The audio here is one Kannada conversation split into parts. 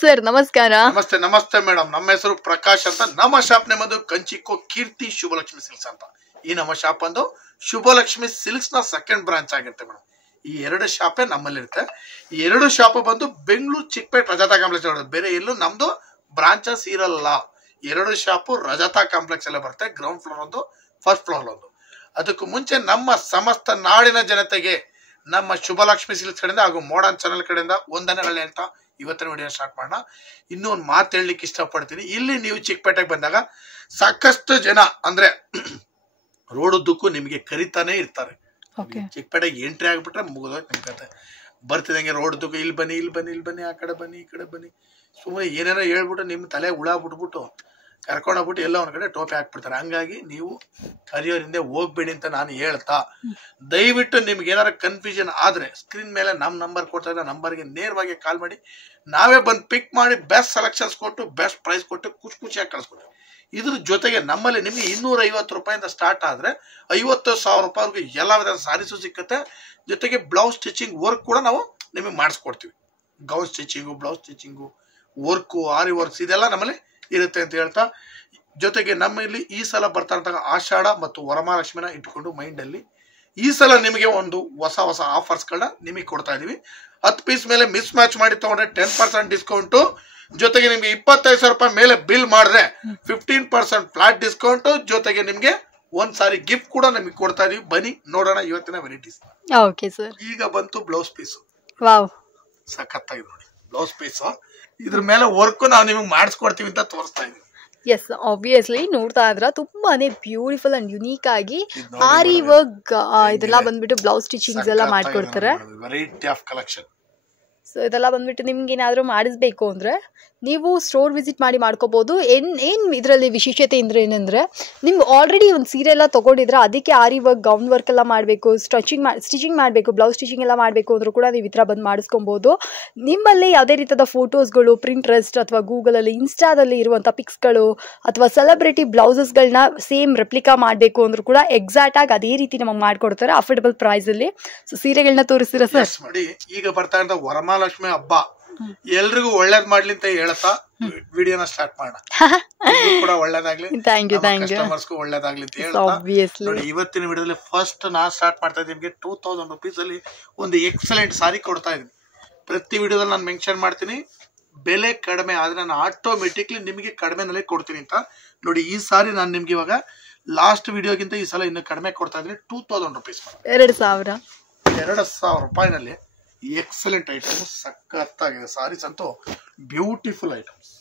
ಸರ್ ನಮಸ್ಕಾರ. ನಮಸ್ತೆ ನಮಸ್ತೆ ಮೇಡಮ್. ನಮ್ಮ ಹೆಸರು ಪ್ರಕಾಶ್ ಅಂತ. ನಮ್ಮ ಶಾಪ್ ನೇಮದು ಕಂಚಿಕೋ ಕೀರ್ತಿ ಶುಭಲಕ್ಷ್ಮಿ ಸಿಲ್ಕ್ಸ್ ಅಂತ. ಈ ನಮ್ಮ ಶಾಪ್ ಒಂದು ಶುಭಲಕ್ಷ್ಮಿ ಸಿಲ್ಕ್ಸ್ ನ ಸೆಕೆಂಡ್ ಬ್ರಾಂಚ್ ಆಗಿರುತ್ತೆ ಮೇಡಮ್. ಈ ಎರಡು ಶಾಪೇ ನಮ್ಮಲ್ಲಿ ಇರುತ್ತೆ. ಈ ಎರಡು ಶಾಪ್ ಬಂದು ಬೆಂಗಳೂರು ಚಿಕ್ಕಪೇಟೆ ರಜತಾ ಕಾಂಪ್ಲೆಕ್ಸ್ ಇರೋದು. ಬೇರೆ ಎಲ್ಲೂ ನಮ್ದು ಬ್ರಾಂಚಸ್ ಇರಲ್ಲ. ಎರಡು ಶಾಪು ರಜತಾ ಕಾಂಪ್ಲೆಕ್ಸ್ ಎಲ್ಲ ಬರುತ್ತೆ. ಗ್ರೌಂಡ್ ಫ್ಲೋರ್ ಒಂದು, ಫಸ್ಟ್ ಫ್ಲೋರ್ ಒಂದು. ಅದಕ್ಕೂ ಮುಂಚೆ ನಮ್ಮ ಸಮಸ್ತ ನಾಡಿನ ಜನತೆಗೆ ನಮ್ಮ ಶುಭಲಕ್ಷ್ಮಿ ಸಿಲ್ಕ್ಸ್ ಕಡೆಯಿಂದ ಹಾಗೂ ಮಾಡರ್ನ್ ಚಾನೆಲ್ ಕಡೆಯಿಂದ ಒಂದನೇ ಹೇಳ್ತಾ ಇವತ್ತಿನ ವಿಡಿಯೋ ಸ್ಟಾರ್ಟ್ ಮಾಡೋಣ. ಇನ್ನೂ ಒಂದು ಮಾತು ಹೇಳಲಿಕ್ಕೆ ಇಷ್ಟಪಡ್ತೀನಿ. ಇಲ್ಲಿ ನೀವು ಚಿಕ್ಕಪೇಟೆಗೆ ಬಂದಾಗ ಸಾಕಷ್ಟು ಜನ ಅಂದ್ರೆ ರೋಡ್ ಉದ್ದಕ್ಕೂ ನಿಮಗೆ ಕರಿತಾನೆ ಇರ್ತಾರೆ. ಚಿಕ್ಕಪೇಟೆಗೆ ಎಂಟ್ರಿ ಆಗ್ಬಿಟ್ರೆ ಮುಗಿದೋಯ್ತು ನಿಮ್ ಕತೆ. ಬರ್ತಿದಂಗೆ ರೋಡ್ ಉದ್ದಕ್ಕೂ ಇಲ್ಲಿ ಬನ್ನಿ, ಇಲ್ಲಿ ಬನ್ನಿ, ಇಲ್ಲಿ ಬನ್ನಿ, ಆ ಕಡೆ ಬನ್ನಿ, ಈ ಕಡೆ ಬನ್ನಿ, ಸುಮ್ಮನೆ ಏನೇನೋ ಹೇಳ್ಬಿಟ್ಟು ನಿಮ್ಮ ತಲೆ ಹುಳ ಬಿಟ್ಬಿಟ್ಟು ಕರ್ಕೊಂಡೋಗ್ಬಿಟ್ಟು ಎಲ್ಲ ಒಂದ್ ಕಡೆ ಟೋಪಿ ಹಾಕ್ಬಿಡ್ತಾರೆ. ಹಂಗಾಗಿ ನೀವು ಕರಿಯೋರಿಂದ ಹೋಗ್ಬೇಡಿ ಅಂತ ನಾನು ಹೇಳ್ತಾ, ದಯವಿಟ್ಟು ನಿಮ್ಗೆ ಏನಾರ ಕನ್ಫ್ಯೂಷನ್ ಆದ್ರೆ ಸ್ಕ್ರೀನ್ ಮೇಲೆ ನಮ್ಮ ನಂಬರ್ ಕೊಡ್ತಾ ಇದ್ರೆ ನಂಬರ್ಗೆ ನೇರವಾಗಿ ಕಾಲ್ ಮಾಡಿ, ನಾವೇ ಬಂದು ಪಿಕ್ ಮಾಡಿ ಬೆಸ್ಟ್ ಸೆಲೆಕ್ಷನ್ಸ್ ಕೊಟ್ಟು ಬೆಸ್ಟ್ ಪ್ರೈಸ್ ಕೊಟ್ಟು ಖುಷಿಯಾಗಿ ಕಳಿಸ್ಕೊಡ್ತೀವಿ. ಇದ್ರ ಜೊತೆಗೆ ನಮ್ಮಲ್ಲಿ ನಿಮ್ಗೆ 250 ರೂಪಾಯಿಂದ ಸ್ಟಾರ್ಟ್ ಆದ್ರೆ 50,000 ರೂಪಾಯಿವರೆಗೂ ಎಲ್ಲ ವಿಧದ ಸಾರೀಸು ಸಿಕ್ಕುತ್ತೆ. ಜೊತೆಗೆ ಬ್ಲೌಸ್ ಸ್ಟಿಚಿಂಗ್ ವರ್ಕ್ ಕೂಡ ನಾವು ನಿಮಗೆ ಮಾಡಿಸ್ಕೊಡ್ತೀವಿ. Gown stitching, blouse stitching, work, aari works ಇದೆಲ್ಲ ನಮ್ಮಲ್ಲಿ ಇರುತ್ತೆ ಅಂತ ಹೇಳ್ತಾ, ಜೊತೆಗೆ ನಮ್ಮಲ್ಲಿ ಈ ಸಲ ಬರ್ತಾ ಇರ್ತಕ್ಕ ಆಷಾಢ ಮತ್ತು ವರಮಹಾಲಕ್ಷ್ಮಿನ ಇಟ್ಕೊಂಡು ಮೈಂಡ್ ಅಲ್ಲಿ ಈ ಸಲ ನಿಮಗೆ ಒಂದು ಹೊಸ ಆಫರ್ಸ್ ಗಳನ್ನ ನಿಮಗೆ ಕೊಡ್ತಾ ಇದೀವಿ. 10 ಪೀಸ್ ಮೇಲೆ ಮಿಸ್ ಮ್ಯಾಚ್ ಮಾಡಿ ತಗೊಂಡ್ರೆ 10% ಡಿಸ್ಕೌಂಟ್, ಜೊತೆಗೆ ನಿಮ್ಗೆ 25,000 ರೂಪಾಯಿ ಮೇಲೆ ಬಿಲ್ ಮಾಡಿದ್ರೆ 15% ಫ್ಲಾಟ್ ಡಿಸ್ಕೌಂಟ್, ಜೊತೆಗೆ ನಿಮ್ಗೆ ಒಂದ್ ಸಾರಿ ಗಿಫ್ಟ್ ಕೂಡ ನಿಮಗೆ ಕೊಡ್ತಾ ಇದೀವಿ. ಬನ್ನಿ ನೋಡೋಣ ಇವತ್ತಿನ ವೆರೈಟೀಸ್. Okay sir. ಈಗ ಬಂತು ಬ್ಲೌಸ್ ಪೀಸ್. ವಾವ್, ಸಖತ್ತಾಗಿದೆ ನೋಡಿ ಬ್ಲೌಸ್ ಪೀಸ್. ಇದ್ರ ಮೇಲೆ ವರ್ಕ್ ನಾವು ನಿಮಗೆ ಮಾಡಿಸ್ಕೊಡ್ತೀವಿ ಅಂತ ತೋರಿಸ್ತಾ ಇದೀವಿ. ಎಸ್, ಆಬ್ವಿಯಸ್ಲಿ ನೋಡ್ತಾ ಇದ್ರ ತುಂಬಾನೇ ಬ್ಯೂಟಿಫುಲ್ ಅಂಡ್ ಯುನೀಕ್ ಆಗಿ ಆರಿ ವರ್ಕ್ ಇದೆಲ್ಲ ಬಂದ್ಬಿಟ್ಟು ಬ್ಲೌಸ್ ಸ್ಟಿಚಿಂಗ್ಸ್ ಎಲ್ಲ ಮಾಡ್ಕೊಡ್ತಾರೆ. Variety of collection. ಸೊ ಇದೆಲ್ಲ ಬಂದ್ಬಿಟ್ಟು ನಿಮ್ಗೆ ಏನಾದರೂ ಮಾಡಿಸ್ಬೇಕು ಅಂದರೆ ನೀವು ಸ್ಟೋರ್ ವಿಸಿಟ್ ಮಾಡಿ ಮಾಡ್ಕೋಬೋದು. ಏನು ಇದರಲ್ಲಿ ವಿಶೇಷತೆ ಅಂದರೆ ಏನಂದರೆ, ನಿಮ್ಗೆ ಆಲ್ರೆಡಿ ಒಂದು ಸೀರೆ ಎಲ್ಲ ತೊಗೊಂಡಿದ್ರೆ ಅದಕ್ಕೆ ಆರಿ ವರ್ಕ್, ಗೌನ್ ವರ್ಕ್ ಎಲ್ಲ ಮಾಡಬೇಕು, ಸ್ಟಿಚಿಂಗ್ ಮಾಡಬೇಕು, ಬ್ಲೌಸ್ ಸ್ಟಿಚಿಂಗ್ ಎಲ್ಲ ಮಾಡಬೇಕು ಅಂದರೂ ಕೂಡ ನೀವು ಈ ಥರ ಬಂದು ಮಾಡಿಸ್ಕೊಬೋದು. ನಿಮ್ಮಲ್ಲಿ ಯಾವುದೇ ರೀತಿಯಾದ ಫೋಟೋಸ್ಗಳು ಪ್ರಿಂಟ್ರೆಸ್ಟ್ ಅಥವಾ ಗೂಗಲಲ್ಲಿ ಇನ್ಸ್ಟಾದಲ್ಲಿ ಇರುವಂಥ ಪಿಕ್ಸ್ಗಳು ಅಥವಾ ಸೆಲೆಬ್ರಿಟಿ ಬ್ಲೌಸಸ್ಗಳನ್ನ ಸೇಮ್ ರೆಪ್ಲಿಕಾ ಮಾಡಬೇಕು ಅಂದರೂ ಕೂಡ ಎಕ್ಸಾಕ್ಟಾಗಿ ಅದೇ ರೀತಿ ನಮಗೆ ಮಾಡಿಕೊಡ್ತಾರೆ ಅಫೋರ್ಡಬಲ್ ಪ್ರೈಸಲ್ಲಿ. ಸೊ ಸೀರೆಗಳನ್ನ ತೋರಿಸ್ತೀರಾ ಸರ್? ನೋಡಿ, ಈಗ ಬರ್ತಾ ಇರೋ ವರಮಹಾಲಕ್ಷ್ಮಿ ಹಬ್ಬ ಎಲ್ರಿಗೂ ಒಳ್ಳೇದ್ ಮಾಡ್ಲಿ ಅಂತ ಹೇಳ್ತಾ ವಿಡಿಯೋನ ಸ್ಟಾರ್ಟ್ ಮಾಡೋಣ. ಕೂಡ ಒಳ್ಳೇದಾಗ್ಲಿ, ಕಸ್ಟಮರ್ಸ್ಗೂ ಒಳ್ಳೇದಾಗ್ಲಿ ಅಂತ ಹೇಳ್ತಾ ನೋಡಿ, ಇವತ್ತಿನ ವಿಡಿಯೋದಲ್ಲಿ ಫಸ್ಟ್ ನಾ ಸ್ಟಾರ್ಟ್ ಮಾಡ್ತಾ ಇದ್ದೀನಿ. ನಿಮ್ಗೆ 2000 rupees ಅಲ್ಲಿ ಒಂದು ಎಕ್ಸಲೆಂಟ್ ಸಾರಿ ಕೊಡ್ತಾ ಇದೀನಿ. ಪ್ರತಿ ವಿಡಿಯೋದಲ್ಲಿ ನಾನು ಮೆನ್ಷನ್ ಮಾಡ್ತೀನಿ ಬೆಲೆ ಕಡಿಮೆ ಆದ್ರೆ ನಾನು ಆಟೋಮೆಟಿಕ್ಲಿ ನಿಮಗೆ ಕಡಿಮೆನಲ್ಲಿ ಕೊಡ್ತೀನಿ ಅಂತ. ನೋಡಿ, ಈ ಸಾರಿ ನಾನು ನಿಮ್ಗೆ ಇವಾಗ ಲಾಸ್ಟ್ ವಿಡಿಯೋಗಿಂತ ಈ ಸಲ ಇನ್ನು ಕಡಿಮೆ ಕೊಡ್ತಾ ಇದ್ದೀನಿ. 2000 rupees, 2,000 ರೂಪಾಯಿನಲ್ಲಿ ಎಕ್ಸಲೆಂಟ್ ಐಟಮ್, ಸಖತ್ತಾಗಿದೆ ಸಾರೀಸ್ ಅಂತೂ, ಬ್ಯೂಟಿಫುಲ್ ಐಟಮ್ಸ್.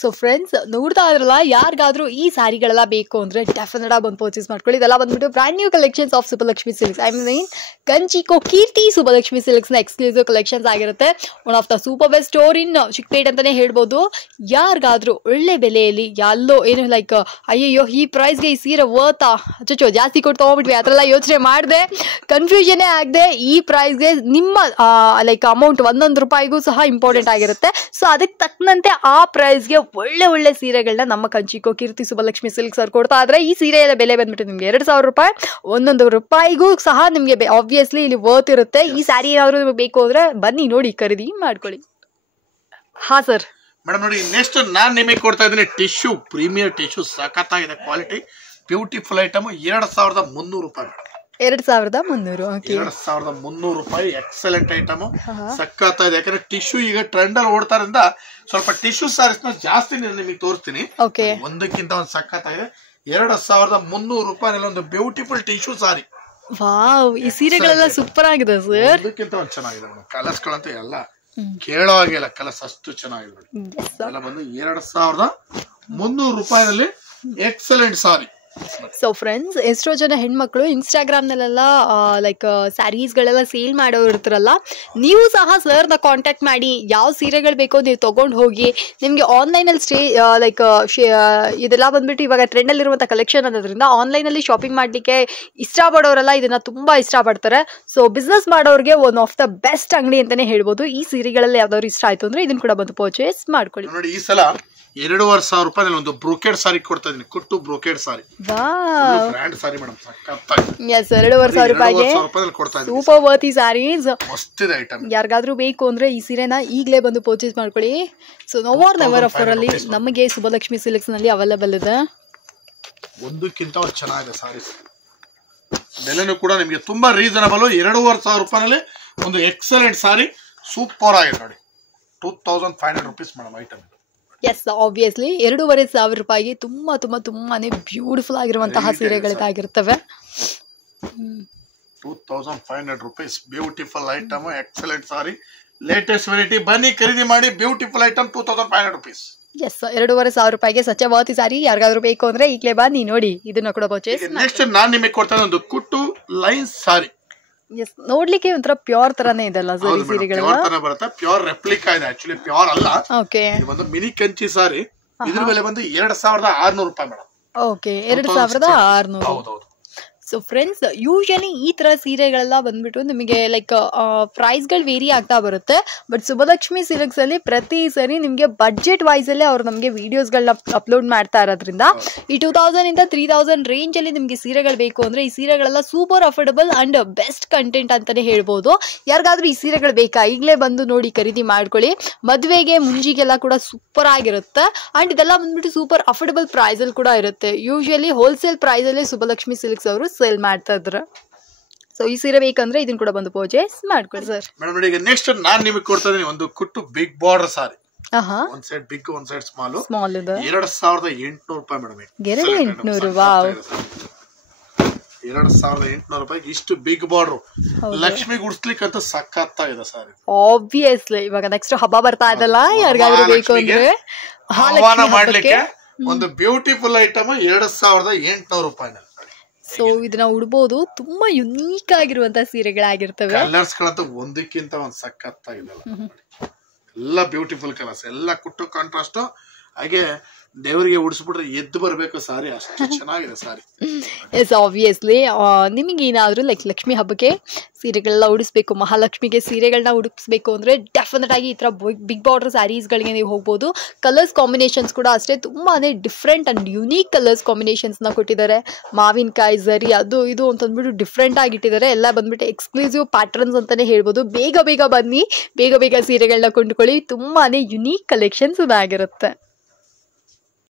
ಸೊ ಫ್ರೆಂಡ್ಸ್, ನೋಡ್ತಾ ಇದ್ರಲ್ಲ, ಯಾರಿಗಾದ್ರೂ ಈ ಸ್ಯಾರಿಗಳೆಲ್ಲ ಬೇಕು ಅಂದರೆ ಡೆಫಿನೆಟ್ ಆಗಿ ಬಂದು ಪರ್ಚೇಸ್ ಮಾಡ್ಕೊಳ್ಳಿ. ಇದೆಲ್ಲ ಬಂದ್ಬಿಟ್ಟು brand new collections of Subbalakshmi silks. I mean ಕಂಚಿಕೋ ಕೀರ್ತಿ ಸುಬ್ಬಲಕ್ಷ್ಮಿ ಸಿಲ್ಕ್ಸ್ನ ಎಕ್ಸ್ಕ್ಲೂಸಿವ್ ಕಲೆಕ್ಷನ್ಸ್ ಆಗಿರುತ್ತೆ. One of the super best store in Chickpet ಅಂತಲೇ ಹೇಳ್ಬೋದು. ಯಾರಿಗಾದ್ರೂ ಒಳ್ಳೆ ಬೆಲೆಯಲ್ಲಿ ಎಲ್ಲೋ ಏನು ಲೈಕ್ ಅಯ್ಯಯ್ಯೋ ಈ ಪ್ರೈಸ್ಗೆ ಈ ಸೀರೆ ವರ್ತಾ, ಚೊಚ್ಚೋ ಜಾಸ್ತಿ ಕೊಟ್ಟು ತೊಗೊಂಡ್ಬಿಟ್ವಿ ಆ ಥರ ಎಲ್ಲ ಯೋಚನೆ ಮಾಡಿದೆ, ಕನ್ಫ್ಯೂಷನೇ ಆಗದೆ ಈ ಪ್ರೈಸ್ಗೆ ನಿಮ್ಮ ಲೈಕ್ ಅಮೌಂಟ್ 1 ರೂಪಾಯಿಗೂ ಸಹ ಇಂಪಾರ್ಟೆಂಟ್ ಆಗಿರುತ್ತೆ. ಸೊ ಅದಕ್ಕೆ ತಕ್ಕಂತೆ ಆ ಪ್ರೈಸ್ಗೆ ಒಳ್ಳೆ ಸೀರೆಗಳನ್ನ ನಮ್ಮ ಕಂಚಿಕೋ ಕೀರ್ತಿ ಸುಬ್ಬಲಕ್ಷ್ಮಿ ಸಿಲ್ಕ್ಸ್ ಅವ್ರು ಕೊಡ್ತಾ ಇದ್ರೆ, ಈ ಸೀರೆಯ ಬೆಲೆ ಬಂದ್ಬಿಟ್ಟು ನಿಮ್ಗೆ 2,000 ರೂಪಾಯಿ. 1 ರೂಪಾಯಿಗೂ ಸಹ ನಿಮ್ಗೆ ಆಬ್ವಿಯಸ್ಲಿ ಇಲ್ಲಿ ವರ್ತ್ ಇರುತ್ತೆ. ಈ ಸ್ಯಾರಿ ಏನಾದ್ರು ನಿಮಗೆ ಬೇಕು ಅಂದ್ರೆ ಬನ್ನಿ ನೋಡಿ ಖರೀದಿ ಮಾಡ್ಕೊಳ್ಳಿ. ಹಾ ಸರ್. ಮೇಡಮ್ ನೋಡಿ, ನೆಕ್ಸ್ಟ್ ನಾನ್ ನಿಮಗೆ ಕೊಡ್ತಾ ಇದ್ದೀನಿ ಟಿಶ್ಯೂ, ಪ್ರೀಮಿಯರ್ ಟಿಶ್ಯೂ, ಸಖತ್ತಾಗಿದೆ ಕ್ವಾಲಿಟಿ, ಬ್ಯೂಟಿಫುಲ್ ಐಟಮ್. 2,300 ರೂಪಾಯಿ. 2,300. 2,300 ರೂಪಾಯಿ. ಎಕ್ಸಲೆಂಟ್ ಐಟಮ್, ಸಖತ್ತ ಇದೆ. ಯಾಕಂದ್ರೆ ಟಿಶ್ಯೂ ಈಗ ಟ್ರೆಂಡ್ ಅಲ್ಲಿ ಓಡ್ತಾರಿಂದ ಸ್ವಲ್ಪ ಟಿಶ್ಯೂ ಸಾರೀಸ್ ನ ಜಾಸ್ತಿ ನಿಮಗೆ ತೋರಿಸ್ತೀನಿ. ಒಂದಕ್ಕಿಂತ ಒಂದು ಸಖತ್ತಾಗಿದೆ. 2,300 ರೂಪಾಯಿ ಒಂದು ಬ್ಯೂಟಿಫುಲ್ ಟಿಶ್ಯೂ ಸಾರಿ. ವಾವ್, ಈ ಸೀರೆಗಳೆಲ್ಲ ಸೂಪರ್ ಆಗಿದೆ ಸರ್. ಒಂದಕ್ಕಿಂತ ಒಂದು ಚೆನ್ನಾಗಿದೆ ಮೇಡಮ್. ಕಲರ್ಸ್ ಗಳಂತೂ ಎಲ್ಲ ಕೇಳೋ ಹಾಗಿಲ್ಲ, ಕಲರ್ಸ್ ಅಷ್ಟು ಚೆನ್ನಾಗಿದೆ. ಎಲ್ಲ ಬಂದು 2,300 ರೂಪಾಯಿನಲ್ಲಿ ಎಕ್ಸಲೆಂಟ್ ಸಾರಿ. ಸೊ ಫ್ರೆಂಡ್ಸ್, ಎಷ್ಟೋ ಜನ ಹೆಣ್ಮಕ್ಳು ಇನ್ಸ್ಟಾಗ್ರಾಮ್ನಲ್ಲೆಲ್ಲ ಲೈಕ್ ಸ್ಯಾರೀಸ್ಗಳೆಲ್ಲ ಸೇಲ್ ಮಾಡೋರು ಇರ್ತಾರಲ್ಲ, ನೀವು ಸಹ ಸರ್ನ ಕಾಂಟ್ಯಾಕ್ಟ್ ಮಾಡಿ ಯಾವ ಸೀರೆಗಳು ಬೇಕೋ ನೀವು ತೊಗೊಂಡು ಹೋಗಿ. ನಿಮಗೆ ಆನ್ಲೈನಲ್ಲಿ ಲೈಕ್ ಇದೆಲ್ಲ ಬಂದ್ಬಿಟ್ಟು ಇವಾಗ ಟ್ರೆಂಡಲ್ಲಿರುವಂಥ ಕಲೆಕ್ಷನ್ ಅನ್ನೋದ್ರಿಂದ ಆನ್ಲೈನಲ್ಲಿ ಶಾಪಿಂಗ್ ಮಾಡಲಿಕ್ಕೆ ಇಷ್ಟಪಡೋರೆಲ್ಲ ಇದನ್ನು ತುಂಬ ಇಷ್ಟಪಡ್ತಾರೆ. ಸೊ ಬಿಸ್ನೆಸ್ ಮಾಡೋರಿಗೆ ಒನ್ ಆಫ್ ದ ಬೆಸ್ಟ್ ಅಂಗಡಿ ಅಂತಲೇ ಹೇಳ್ಬೋದು. ಈ ಸೀರೆಗಳಲ್ಲಿ ಯಾವ್ದಾದ್ರು ಇಷ್ಟ ಆಯಿತು ಅಂದರೆ ಇದನ್ನು ಕೂಡ ಬಂದು ಪರ್ಚೇಸ್ ಮಾಡ್ಕೊಳ್ಳಿ. ನೋಡಿ, ಈ ಸಲ 2,500 ರೂಪಾಯಿ ಒಂದು ಬ್ರೋಕೆಡ್ ಸಾರಿ ಕೊಡ್ತಾ ಇದೀನಿ. ಕುಟ್ಟು brocade sari, brand sari madam, ಸಕ್ಕತ್ತಾಗಿದೆ. ಎಸ್ 2,500 ರೂಪಾಯಿಗೆ ಕೊಡ್ತಾ ಇದೀನಿ. ಸೂಪರ್ ವರ್ತಿ ಸಾರೀಸ್, ಮಸ್ತಿದೆ ಐಟಮ್. ಯಾರಿಗಾದ್ರೂ ಬೇಕು ಅಂದ್ರೆ ಈ ಸೀರೆನ ಈಗಲೇ ಬಂದು ಪರ್ಚೇಸ್ ಮಾಡ್ಕೊಳ್ಳಿ. ಸೊ ನೋವರ್ ನೆವರ್ ಆಫರ್ ಅಲ್ಲಿ ನಮಗೆ ಸುಬ್ಬಲಕ್ಷ್ಮಿ ಸಿಲ್ಕ್ಸ್ ನಲ್ಲಿ ಅವೈಲೇಬಲ್ ಇದೆ. ಒಂದಕ್ಕಿಂತ ಒಂದು ಚೆನ್ನಾಗಿದೆ ಸಾರೀಸ್. ಬೆಲೆನೂ ಕೂಡ ನಿಮಗೆ ತುಂಬಾ ರೀಸನಬಲ್. 2,500 ರೂಪಾಯಿನಲ್ಲಿ ಒಂದು ಎಕ್ಸಲೆಂಟ್ ಸಾರಿ, ಸೂಪರ್ ಆಗಿದೆ ನೋಡಿ. 2,500 rupees madam item. Yes obviously 2,500 ರೂಪಾಯಿಗೆ ತುಂಬಾ ತುಂಬಾ ತುಂಬಾನೇ ಬ್ಯೂಟಿಫುಲ್ ಆಗಿರುವಂತಹ ಸೀರೆಗಳಿದಾಗಿರ್ತವೆ. 2,500 ರೂಪೀಸ್ ಬ್ಯೂಟಿಫುಲ್ ಐಟಮ್, ಎಕ್ಸಲೆಂಟ್ ಸಾರಿ, ಲೇಟೆಸ್ಟ್ ವೆರೈಟಿ. ಬನ್ನಿ ಖರೀದಿ ಮಾಡಿ. Beautiful item 2,500 rupees. ಎಸ್ 2,500 ರೂಪಾಯಿಗೆ ಸಚ್ಚ ಬಾತಿ ಸಾರಿ. ಯಾರಿಗಾದ್ರೂ ಬೇಕು ಅಂದ್ರೆ ಈಗಲೇ ಬನ್ನಿ ನೋಡಿ, ಇದನ್ನ ಕೂಡ ಪರ್ಚೇಸ್. ನೆಕ್ಸ್ಟ್ ನಾನು ನಿಮಗೆ ಕೊಡ್ತಾ ಒಂದು ಕುಟ್ಟು ಲೈನ್ ಸಾರಿ. ಎಸ್ ನೋಡ್ಲಿಕ್ಕೆ ಒಂಥರ ಪ್ಯೂರ್ ತರಾನೇ ಇದೆಲ್ಲ ಸರಿ ಸೀರೆಗಳೆಲ್ಲ. ಬರುತ್ತೆ, ಪ್ಯೂರ್ ರೆಪ್ಲಿಕಾ ಇದೆ, ಆಕ್ಚುಲಿ ಪ್ಯೂರ್ ಅಲ್ಲ. ಓಕೆ, ಒಂದು ಮಿನಿ ಕಂಚಿ ಸಾರಿ. ಇದ್ರ ಬೆಲೆ ಬಂದು 2,600 ರೂಪಾಯಿ ಮೇಡಮ್. ಓಕೆ 2,600. ಹೌದೌದು. ಸೊ ಫ್ರೆಂಡ್ಸ್, ಯೂಶಲಿ ಈ ತರ ಸೀರೆಗಳೆಲ್ಲ ಬಂದ್ಬಿಟ್ಟು ನಿಮಗೆ ಲೈಕ್ ಪ್ರೈಸ್ಗಳು ವೇರಿ ಆಗ್ತಾ ಬರುತ್ತೆ. ಬಟ್ ಸುಬ್ಬಲಕ್ಷ್ಮಿ ಸಿಲ್ಕ್ಸ್ ಅಲ್ಲಿ ಪ್ರತಿ ಸರಿ ನಿಮಗೆ ಬಡ್ಜೆಟ್ ವೈಸ್ ಅಲ್ಲೇ ಅವ್ರು ನಮಗೆ ವಿಡಿಯೋಸ್ಗಳನ್ನ ಅಪ್ಲೋಡ್ ಮಾಡ್ತಾ ಇರೋದ್ರಿಂದ ಈ 2,000 ಇಂದ 3,000 ರೇಂಜ್ ಅಲ್ಲಿ ನಿಮಗೆ ಸೀರೆಗಳು ಬೇಕು ಅಂದ್ರೆ ಈ ಸೀರೆಗಳೆಲ್ಲ super affordable and best content ಅಂತಾನೆ ಹೇಳ್ಬೋದು. ಯಾರಿಗಾದ್ರೂ ಈ ಸೀರೆಗಳು ಬೇಕಾ ಈಗಲೇ ಬಂದು ನೋಡಿ ಖರೀದಿ ಮಾಡ್ಕೊಳ್ಳಿ. ಮದುವೆಗೆ ಮುಂಜಿಗೆಲ್ಲ ಕೂಡ ಸೂಪರ್ ಆಗಿರುತ್ತೆ. ಅಂಡ್ ಇದೆಲ್ಲ ಬಂದ್ಬಿಟ್ಟು ಸೂಪರ್ ಅಫೋರ್ಡಬಲ್ ಪ್ರೈಸ್ ಅಲ್ಲಿ ಕೂಡ ಇರುತ್ತೆ. ಯೂಶಲಿ ಹೋಲ್ಸೇಲ್ ಪ್ರೈಸ್ ಅಲ್ಲಿ ಸುಬ್ಬಲಕ್ಷ್ಮಿ ಸಿಲ್ಕ್ಸ್ ಅವರು ಸೇಲ್ ಮಾಡ್ತಾ ಇದ್ರು. ಸೊ ಈ ಸೀರೆ ಬೇಕಂದ್ರೆ ಇದನ್ನ ಕೂಡ ಬಂದು ಪರ್ಚೇಸ್ ಮಾಡ್ಕೊಳ್ಳಿ ಸರ್. ಮೇಡಮ್ ನೋಡಿ, ಈಗ ನೆಕ್ಸ್ಟ್ ನಾನು ನಿಮಗೆ ಕೊಡ್ತಾ ಇದೀನಿ ಒಂದು ಕುಟ್ಟು ಬಿಗ್ ಬಾರ್ಡರ್ ಸಾರಿ. ಒಂದ್ ಸೈಡ್ ಬಿಗ್, ಒಂದ್ ಸೈಡ್ ಸ್ಮಾಲ್ ಇದೆ. 2,800 ರೂಪಾಯಿ ಮೇಡಮ್. 2,800. ವಾವ್, 2,800 ರೂಪಾಯಿ ಇಷ್ಟು ಬಿಗ್ ಬಾರ್ಡರ್. ಲಕ್ಷ್ಮಿ ಗುಡ್ಸ್ಲಿಕ್ಕೆ ಅಂತ ಸಕ್ಕತ್ತಾಗಿದೆ ಸಾರಿ. ಆಬ್ವಿಯಸ್ಲಿ ಇವಾಗ ನೆಕ್ಸ್ಟ್ ಹಬ್ಬ ಬರ್ತಾ ಇದಲ್ಲ, ಯಾರಿಗಾದ್ರೂ ಬೇಕು ಅಂದ್ರೆ ಆಹ್ವಾನ ಮಾಡ್ಲಿಕ್ಕೆ ಒಂದು ಬ್ಯೂಟಿಫುಲ್ ಐಟಮ್ 2,800 ರೂಪಾಯಿ. ಸೊ ಇದನ್ನ ಉಡ್ಬೋದು. ತುಂಬಾ ಯುನೀಕ್ ಆಗಿರುವಂತಹ ಸೀರೆಗಳಾಗಿರ್ತವೆ. ಕಲರ್ಸ್ ಗಳಂತೂ ಒಂದಕ್ಕಿಂತ ಒಂದ್ ಸಕ್ಕತ್ತಾಗಿದೆ. ಎಲ್ಲ ಬ್ಯೂಟಿಫುಲ್ ಕಲರ್ಸ್, ಎಲ್ಲ ಕುಟ್ಟು ಕಾಂಟ್ರಾಸ್ಟ್. ಹಾಗೆ ದೇವರಿಗೆ ಉಡಿಸ್ಬಿಟ್ರೆ ಎದ್ದು ಬರಬೇಕು ಸಾರಿ, ಅಷ್ಟು ಚೆನ್ನಾಗಿದೆ ಸಾರಿ. ಎಸ್ ಆಬ್ವಿಯಸ್ಲಿ ನಿಮಗೆ ಏನಾದರೂ ಲೈಕ್ ಲಕ್ಷ್ಮಿ ಹಬ್ಬಕ್ಕೆ ಸೀರೆಗಳೆಲ್ಲ ಉಡಿಸ್ಬೇಕು, ಮಹಾಲಕ್ಷ್ಮಿಗೆ ಸೀರೆಗಳನ್ನ ಉಡಿಸ್ಬೇಕು ಅಂದರೆ ಡೆಫಿನೆಟ್ ಆಗಿ ಈ ಥರ ಬಿಗ್ ಬಾರ್ಡರ್ ಸ್ಯಾರೀಸ್ಗಳಿಗೆ ನೀವು ಹೋಗ್ಬೋದು. ಕಲರ್ಸ್ ಕಾಂಬಿನೇಷನ್ಸ್ ಕೂಡ ಅಷ್ಟೇ ತುಂಬಾ ಡಿಫ್ರೆಂಟ್ ಆ್ಯಂಡ್ ಯುನೀಕ್ ಕಲರ್ಸ್ ಕಾಂಬಿನೇಷನ್ಸ್ನ ಕೊಟ್ಟಿದ್ದಾರೆ. ಮಾವಿನಕಾಯಿ ಝರಿ ಅದು ಇದು ಅಂತಂದ್ಬಿಟ್ಟು ಡಿಫ್ರೆಂಟ್ ಆಗಿಟ್ಟಿದ್ದಾರೆ. ಎಲ್ಲ ಬಂದ್ಬಿಟ್ಟು ಎಕ್ಸ್ಕ್ಲೂಸಿವ್ ಪ್ಯಾಟರ್ನ್ಸ್ ಅಂತಲೇ ಹೇಳ್ಬೋದು. ಬೇಗ ಬೇಗ ಬನ್ನಿ, ಬೇಗ ಬೇಗ ಸೀರೆಗಳನ್ನ ಕೊಂಡ್ಕೊಳ್ಳಿ. ತುಂಬಾ ಯುನೀಕ್ ಕಲೆಕ್ಷನ್ಸ್ ಇದಾಗಿರುತ್ತೆ.